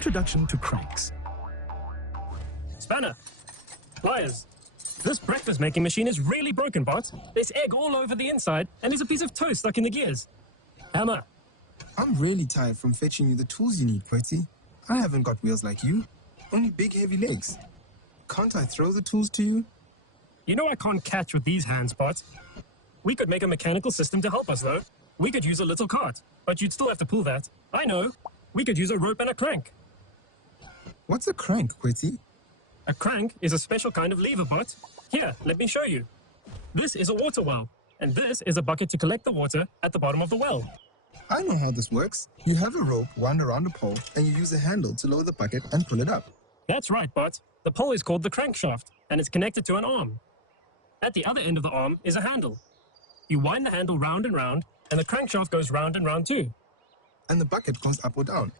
Introduction to Cranks. Spanner. Pliers. This breakfast making machine is really broken, Bart. There's egg all over the inside, and there's a piece of toast stuck in the gears. Hammer. I'm really tired from fetching you the tools you need, Quetty. I haven't got wheels like you, only big heavy legs. Can't I throw the tools to you? You know I can't catch with these hands, Bart. We could make a mechanical system to help us, though. We could use a little cart, but you'd still have to pull that. I know. We could use a rope and a crank. What's a crank, Quetty? A crank is a special kind of lever, Bart. Here, let me show you. This is a water well, and this is a bucket to collect the water at the bottom of the well. I know how this works. You have a rope wound around a pole, and you use a handle to lower the bucket and pull it up. That's right, Bart. The pole is called the crankshaft, and it's connected to an arm. At the other end of the arm is a handle. You wind the handle round and round, and the crankshaft goes round and round too. And the bucket goes up or down.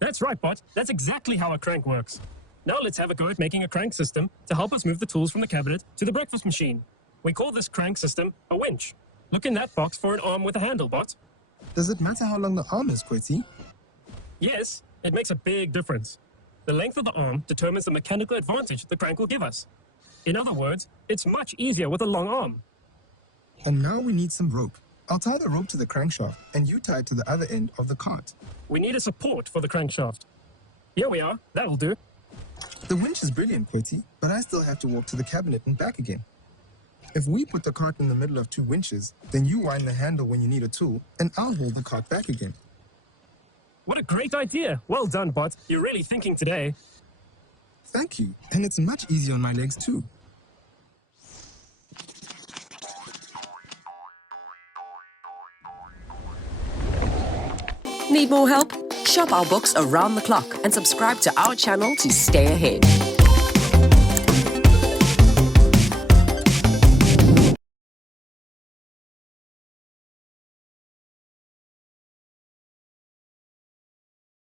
That's right, Bart. That's exactly how a crank works. Now let's have a go at making a crank system to help us move the tools from the cabinet to the breakfast machine. We call this crank system a winch. Look in that box for an arm with a handle, Bart. Does it matter how long the arm is, Quetty? Yes, it makes a big difference. The length of the arm determines the mechanical advantage the crank will give us. In other words, it's much easier with a long arm. And now we need some rope. I'll tie the rope to the crankshaft, and you tie it to the other end of the cart. We need a support for the crankshaft. Here we are. That'll do. The winch is brilliant, Quetty, but I still have to walk to the cabinet and back again. If we put the cart in the middle of two winches, then you wind the handle when you need a tool, and I'll hold the cart back again. What a great idea. Well done, Bart. You're really thinking today. Thank you, and it's much easier on my legs too. Need more help? Shop our books around the clock and subscribe to our channel to stay ahead.